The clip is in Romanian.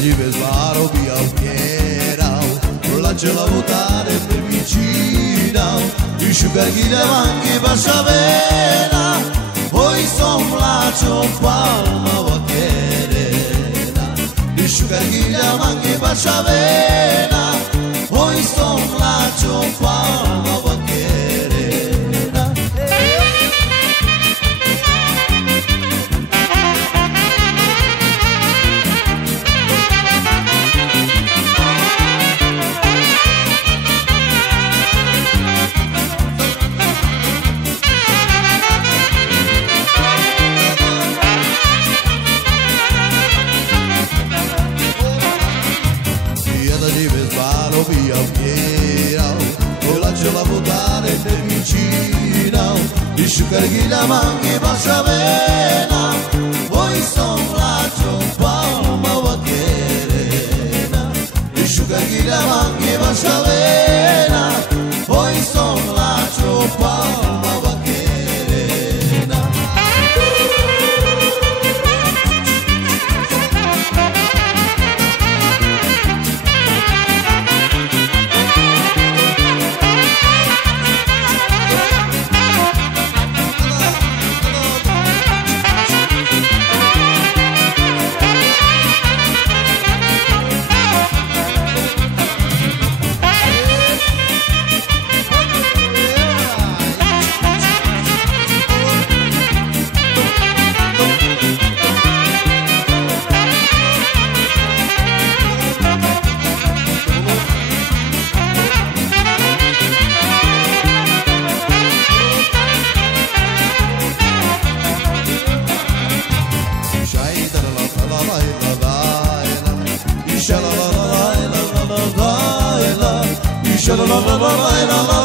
di Vesvaro via Piera, la ce la votare per vicina, i sciugaghi davanti passa vera, poi son lacio palma vaccherena, i sciugaghi davanti passa vera, poi son lacio palma vaccherena. Via Piera, la ce la votare per vicina, i sciugarghi la manchi passa vena, poi son lacio palma vaccherena, i sciugarghi la manchi passa vena, poi son lacio palma vaccherena. La la la la la la la